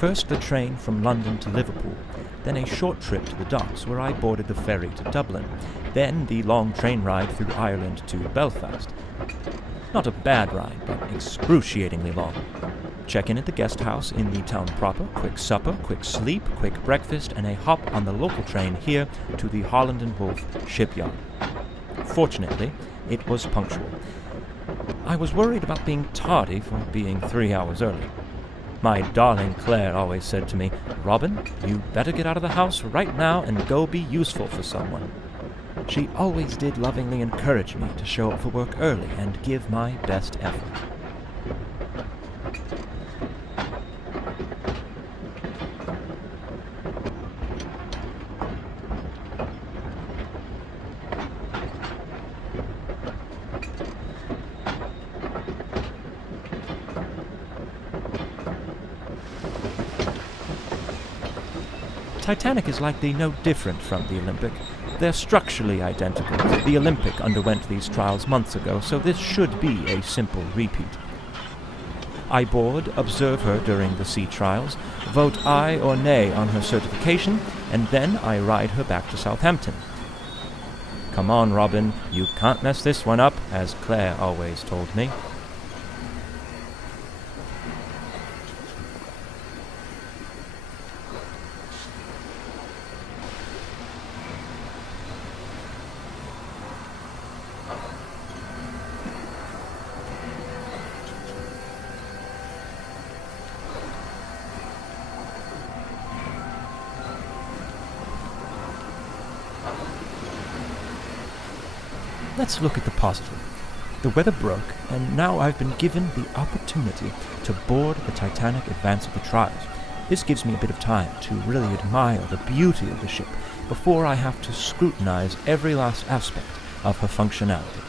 First the train from London to Liverpool, then a short trip to the docks where I boarded the ferry to Dublin, then the long train ride through Ireland to Belfast. Not a bad ride, but excruciatingly long. Check in at the guest house in the town proper, quick supper, quick sleep, quick breakfast, and a hop on the local train here to the Holland and Wolff shipyard. Fortunately, it was punctual. I was worried about being tardy for being 3 hours early. My darling Claire always said to me, "Robin, you better get out of the house right now and go be useful for someone." She always did lovingly encourage me to show up for work early and give my best effort. Titanic is likely no different from the Olympic. They're structurally identical. The Olympic underwent these trials months ago, so this should be a simple repeat. I board, observe her during the sea trials, vote aye or nay on her certification, and then I ride her back to Southampton. Come on, Robin, you can't mess this one up, as Claire always told me. Let's look at the positive. The weather broke, and now I've been given the opportunity to board the Titanic advance of the trials. This gives me a bit of time to really admire the beauty of the ship before I have to scrutinize every last aspect of her functionality.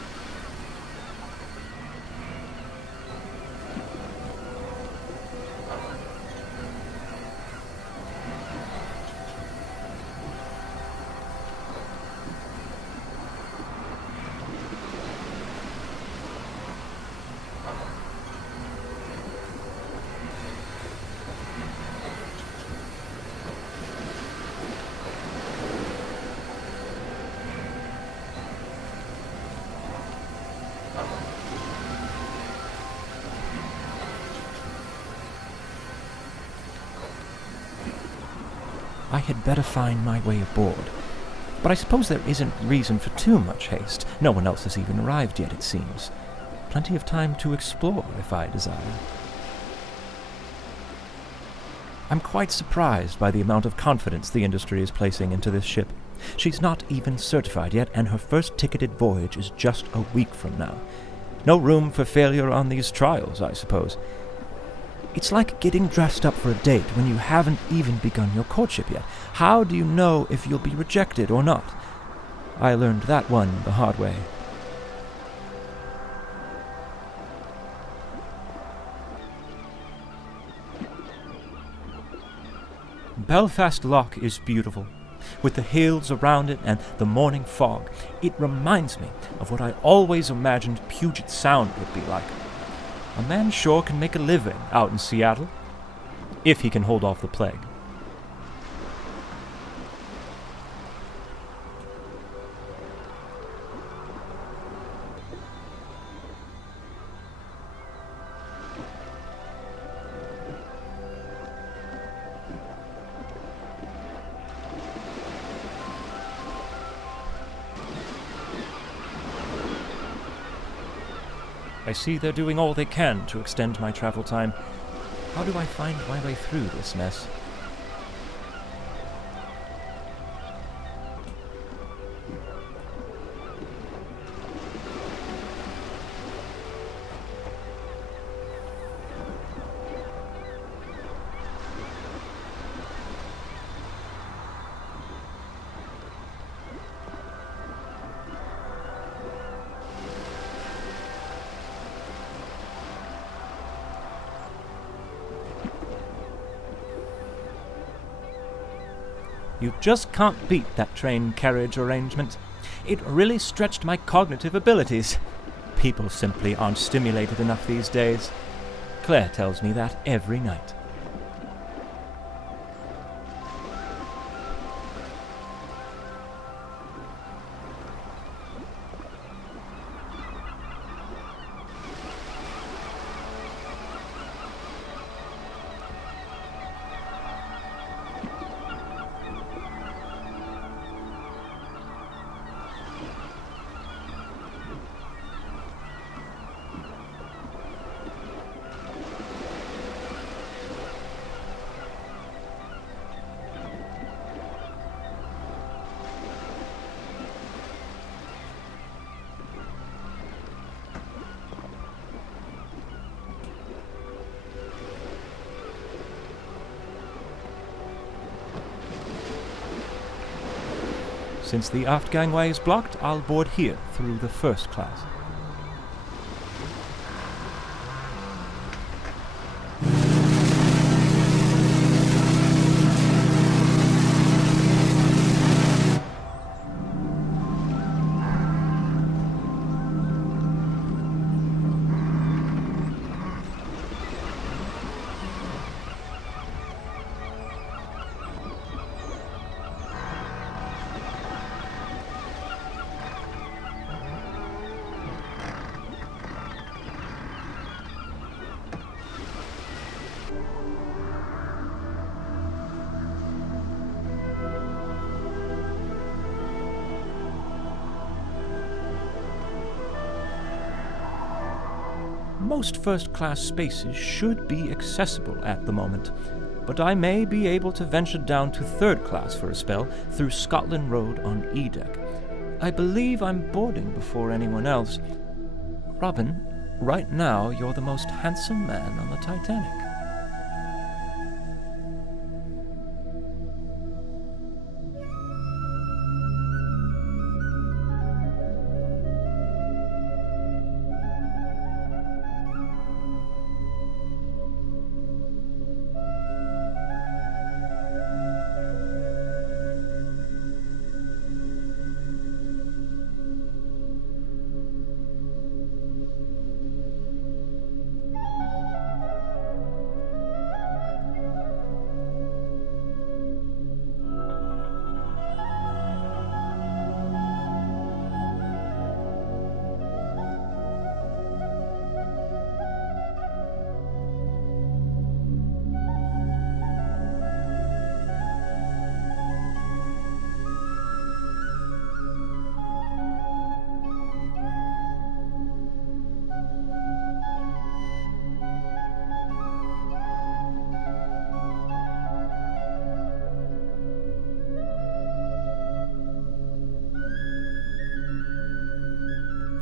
I had better find my way aboard. But I suppose there isn't reason for too much haste. No one else has even arrived yet, it seems. Plenty of time to explore, if I desire. I'm quite surprised by the amount of confidence the industry is placing into this ship. She's not even certified yet, and her first ticketed voyage is just a week from now. No room for failure on these trials, I suppose. It's like getting dressed up for a date when you haven't even begun your courtship yet. How do you know if you'll be rejected or not? I learned that one the hard way. Belfast Lough is beautiful. With the hills around it and the morning fog, it reminds me of what I always imagined Puget Sound would be like. A man sure can make a living out in Seattle, if he can hold off the plague. I see they're doing all they can to extend my travel time. How do I find my way through this mess? You just can't beat that train carriage arrangement. It really stretched my cognitive abilities. People simply aren't stimulated enough these days. Claire tells me that every night. Since the aft gangway is blocked, I'll board here through the first class. Most first-class spaces should be accessible at the moment, but I may be able to venture down to third class for a spell through Scotland Road on E-deck. I believe I'm boarding before anyone else. Robin, right now you're the most handsome man on the Titanic.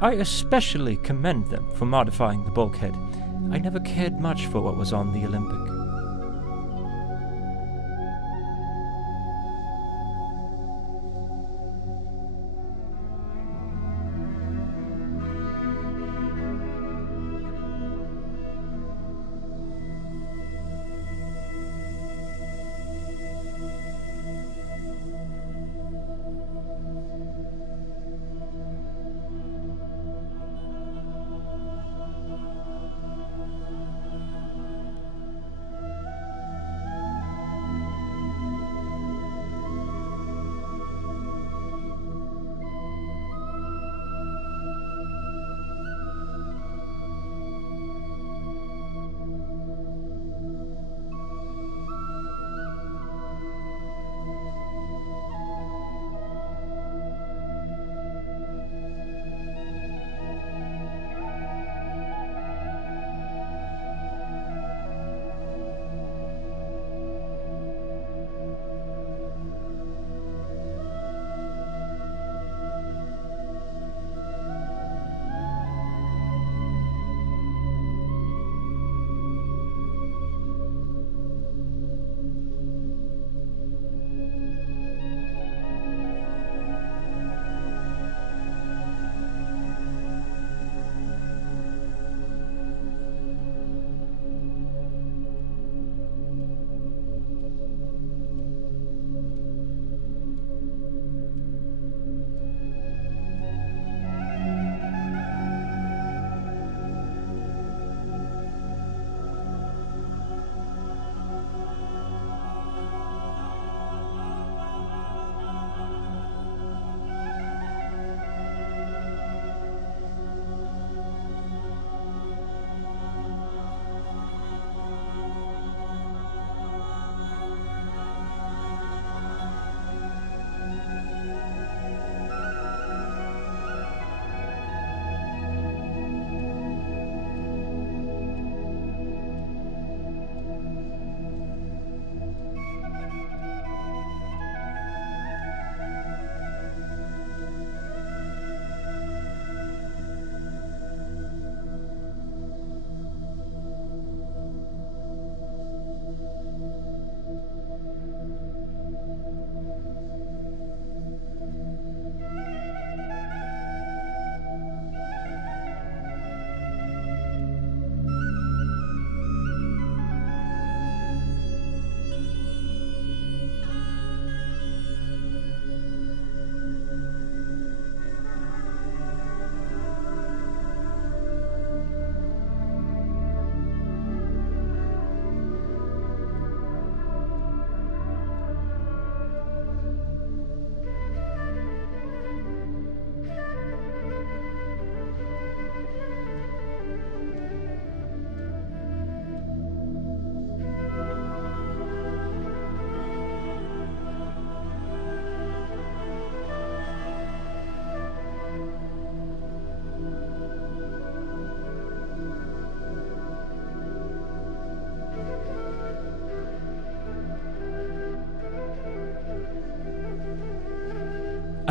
I especially commend them for modifying the bulkhead. I never cared much for what was on the Olympic.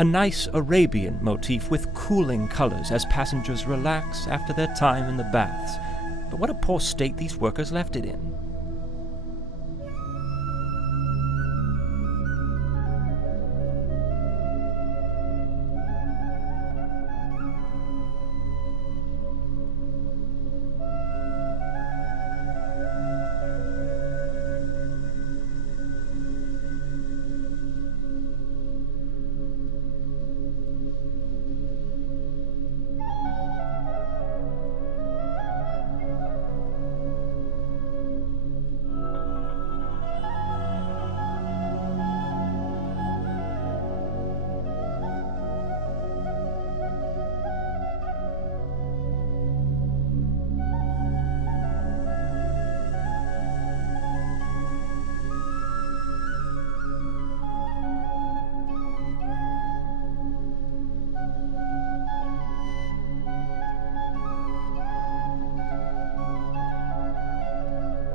A nice Arabian motif with cooling colors as passengers relax after their time in the baths. But what a poor state these workers left it in.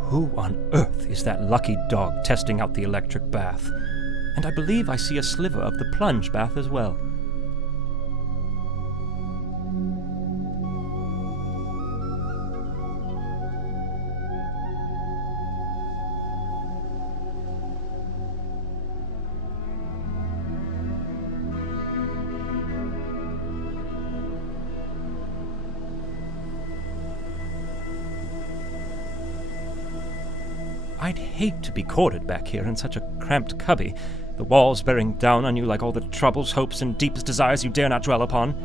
Who on earth is that lucky dog testing out the electric bath? And I believe I see a sliver of the plunge bath as well. I'd hate to be quartered back here in such a cramped cubby, the walls bearing down on you like all the troubles, hopes, and deepest desires you dare not dwell upon.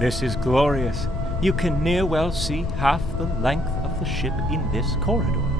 This is glorious. You can near well see half the length of the ship in this corridor.